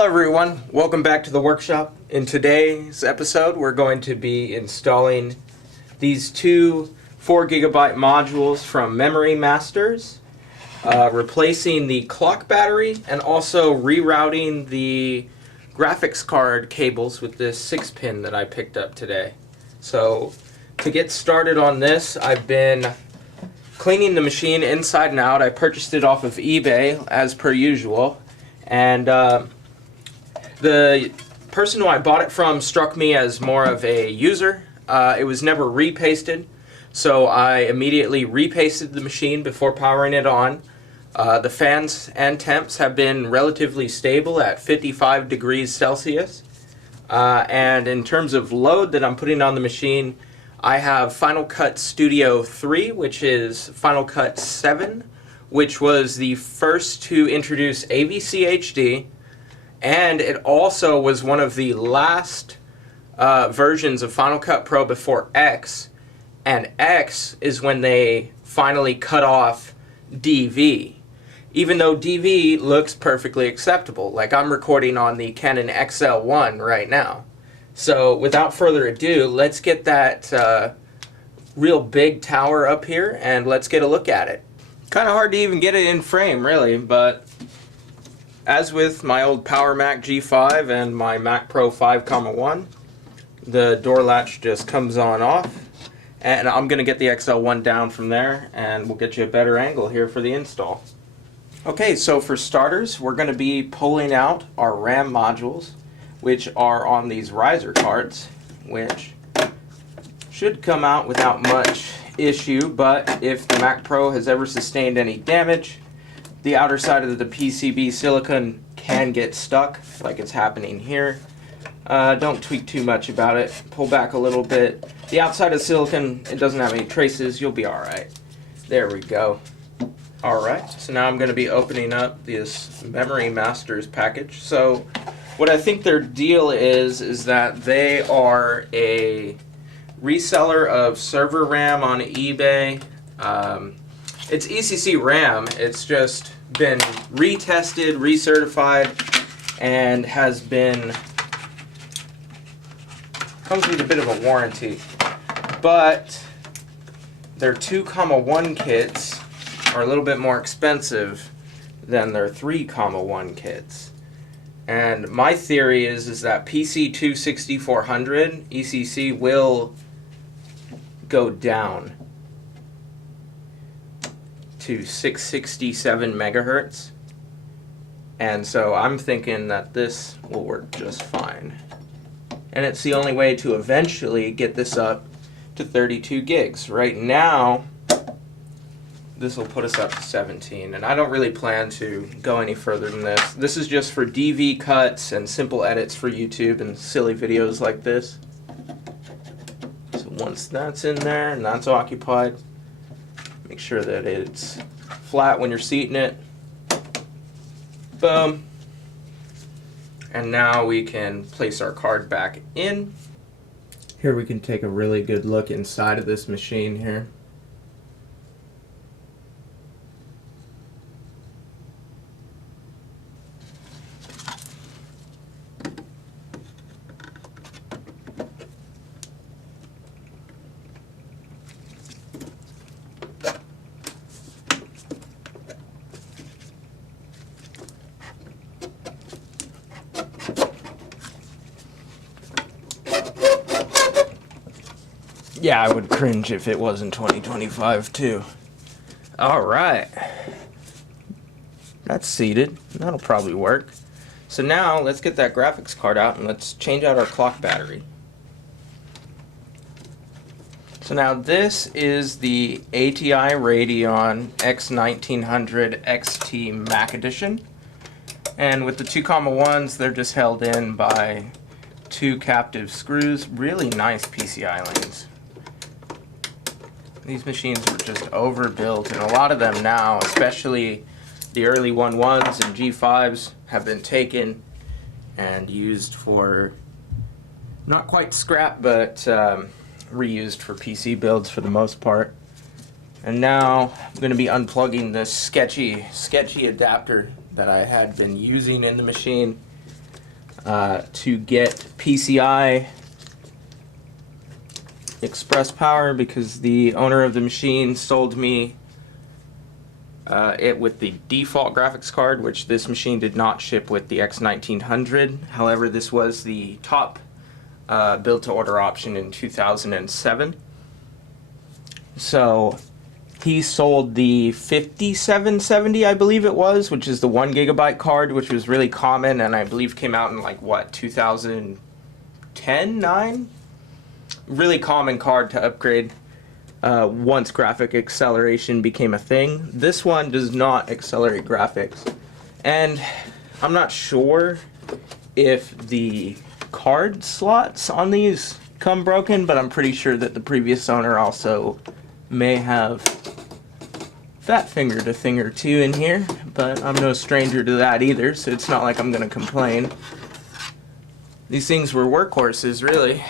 Hello everyone, welcome back to the workshop. In today's episode we're going to be installing these two 4GB modules from Memory Masters, replacing the clock battery and also rerouting the graphics card cables with this 6-pin that I picked up today. So to get started on this, I've been cleaning the machine inside and out. I purchased it off of eBay as per usual, and the person who I bought it from struck me as more of a user. It was never repasted, so I immediately repasted the machine before powering it on. The fans and temps have been relatively stable at 55 degrees Celsius. And in terms of load that I'm putting on the machine, I have Final Cut Studio 3, which is Final Cut 7, which was the first to introduce AVC HD. And it also was one of the last versions of Final Cut Pro before X. And X is when they finally cut off DV. Even though DV looks perfectly acceptable. Like I'm recording on the Canon XL1 right now. So without further ado, let's get that real big tower up here and let's get a look at it. Kind of hard to even get it in frame really, but as with my old PowerMac G5 and my Mac Pro 5,1, the door latch just comes on off, and I'm going to get the XL1 down from there and we'll get you a better angle here for the install. Okay, so for starters, we're going to be pulling out our RAM modules, which are on these riser cards, which should come out without much issue, but if the Mac Pro has ever sustained any damage, the outer side of the PCB silicon can get stuck, like it's happening here. Don't tweak too much about it. Pull back a little bit. The outside of silicon, it doesn't have any traces. You'll be alright. There we go. Alright, so now I'm going to be opening up this Memory Masters package. So what I think their deal is that they are a reseller of server RAM on eBay. It's ECC RAM, it's just been retested, recertified, and has been, comes with a bit of a warranty. But their 2,1 kits are a little bit more expensive than their 3,1 kits. And my theory is that PC2 6400 ECC will go down to 667 megahertz, and so I'm thinking that this will work just fine, and it's the only way to eventually get this up to 32 gigs. Right now this will put us up to 17, and I don't really plan to go any further than this. This is just for DV cuts and simple edits for YouTube and silly videos like this. So once that's in there and that's occupied, make sure that it's flat when you're seating it. Boom. And now we can place our card back in. Here we can take a really good look inside of this machine here. Yeah, I would cringe if it wasn't 2025 too. Alright. That's seated. That'll probably work. So now let's get that graphics card out and let's change out our clock battery. So now this is the ATI Radeon X1900 XT Mac Edition. And with the 2,1s, they're just held in by 2 captive screws. Really nice PCI lanes. These machines were just overbuilt, and a lot of them now, especially the early 1.1s and G5s, have been taken and used for not quite scrap, but reused for PC builds for the most part. And now I'm going to be unplugging this sketchy adapter that I had been using in the machine. to get PCI express power because the owner of the machine sold me it with the default graphics card, which this machine did not ship with the X1900. However, this was the top build-to-order option in 2007. So he sold the 5770, I believe it was, which is the 1 gigabyte card, which was really common, and I believe came out in like, what, 2010, 9? Really common card to upgrade once graphic acceleration became a thing. This one does not accelerate graphics. And I'm not sure if the card slots on these come broken, but I'm pretty sure that the previous owner also may have fat fingered a thing or two in here, but I'm no stranger to that either, so it's not like I'm gonna complain. These things were workhorses, really.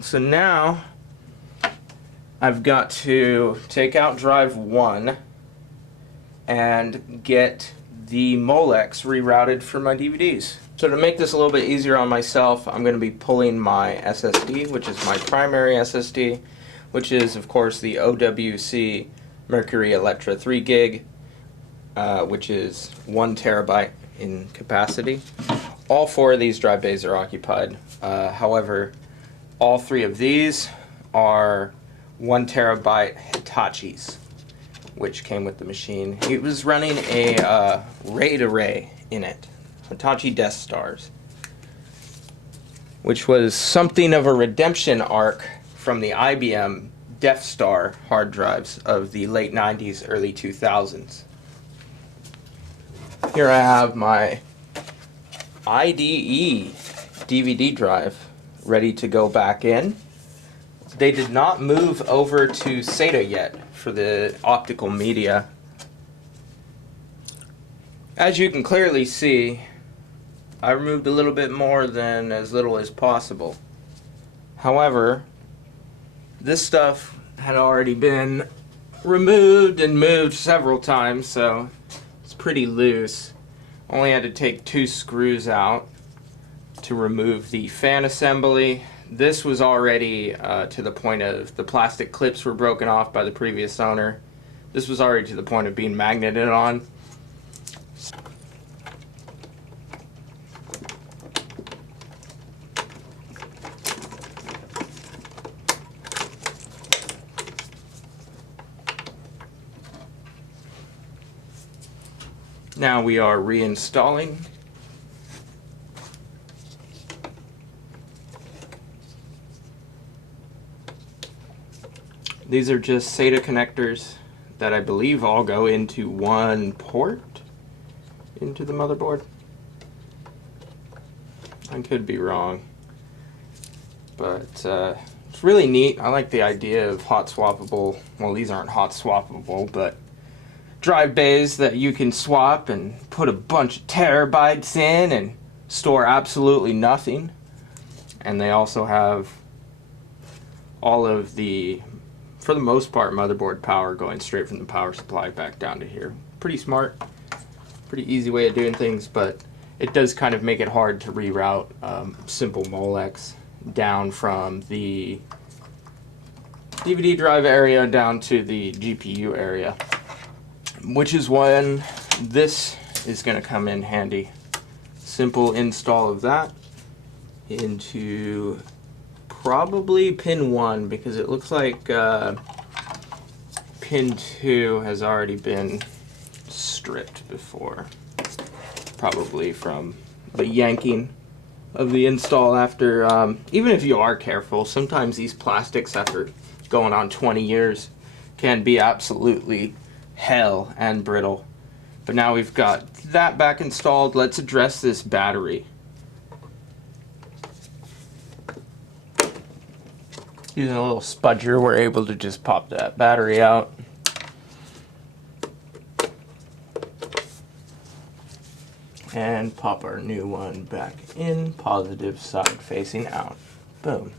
So now I've got to take out drive 1 and get the Molex rerouted for my DVDs. So to make this a little bit easier on myself, I'm going to be pulling my SSD, which is my primary SSD, which is of course the OWC Mercury Electra 3 gig, which is 1 terabyte in capacity. All 4 of these drive bays are occupied. However, all 3 of these are 1 terabyte Hitachis, which came with the machine. It was running a RAID array in it, Hitachi Death Stars, which was something of a redemption arc from the IBM Death Star hard drives of the late 90s, early 2000s. Here I have my IDE DVD drive ready to go back in. They did not move over to SATA yet for the optical media. As you can clearly see, I removed a little bit more than as little as possible. However, this stuff had already been removed and moved several times, so it's pretty loose. Only had to take 2 screws out to remove the fan assembly. This was already to the point of the plastic clips were broken off by the previous owner. This was already to the point of being magneted on. Now we are reinstalling. These are just SATA connectors that I believe all go into 1 port into the motherboard. I could be wrong, but it's really neat. I like the idea of hot swappable, well, these aren't hot swappable, but drive bays that you can swap and put a bunch of terabytes in and store absolutely nothing. And they also have all of the, for the most part, motherboard power going straight from the power supply back down to here. Pretty smart, pretty easy way of doing things, but it does kind of make it hard to reroute simple Molex down from the DVD drive area down to the GPU area, which is when this is going to come in handy. Simple install of that into probably pin 1, because it looks like pin 2 has already been stripped before, probably from the yanking of the install after, even if you are careful, sometimes these plastics after going on 20 years can be absolutely hell and brittle. But now we've got that back installed. Let's address this battery. Using a little spudger, we're able to just pop that battery out. And pop our new one back in, positive side facing out. Boom.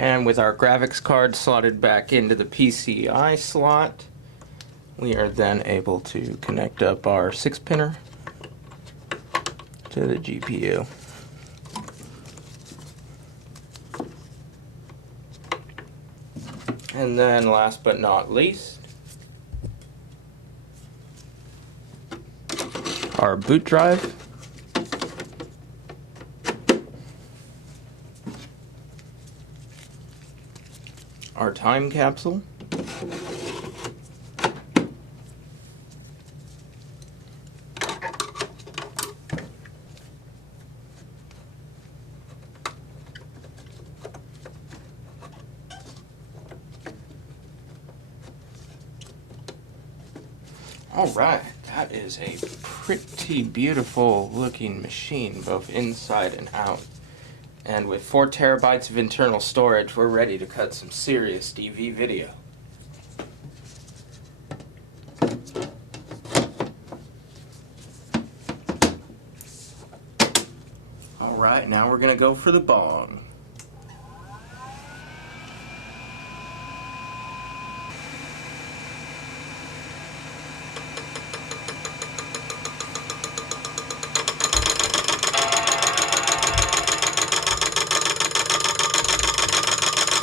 And with our graphics card slotted back into the PCI slot, we are then able to connect up our 6-pinner to the GPU. And then last but not least, our boot drive. Our time capsule. Alright, that is a pretty beautiful looking machine, both inside and out. And with 4 terabytes of internal storage, we're ready to cut some serious DV video. Alright, now we're going to go for the bong.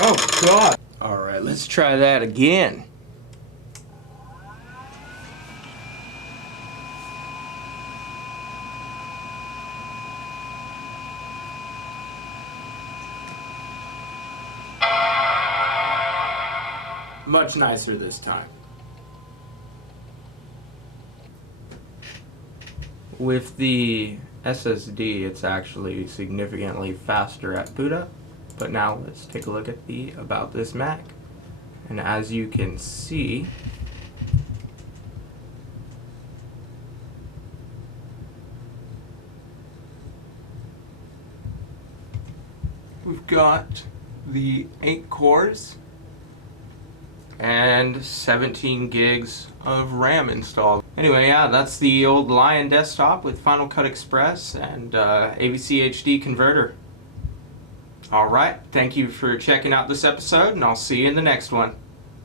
Oh God! Alright, let's try that again. Much nicer this time. With the SSD, it's actually significantly faster at boot up. But now let's take a look at the About This Mac. And as you can see, we've got the 8 cores and 17 gigs of RAM installed. Anyway, yeah, that's the old Lion desktop with Final Cut Express and AVC HD converter. Alright, thank you for checking out this episode, and I'll see you in the next one.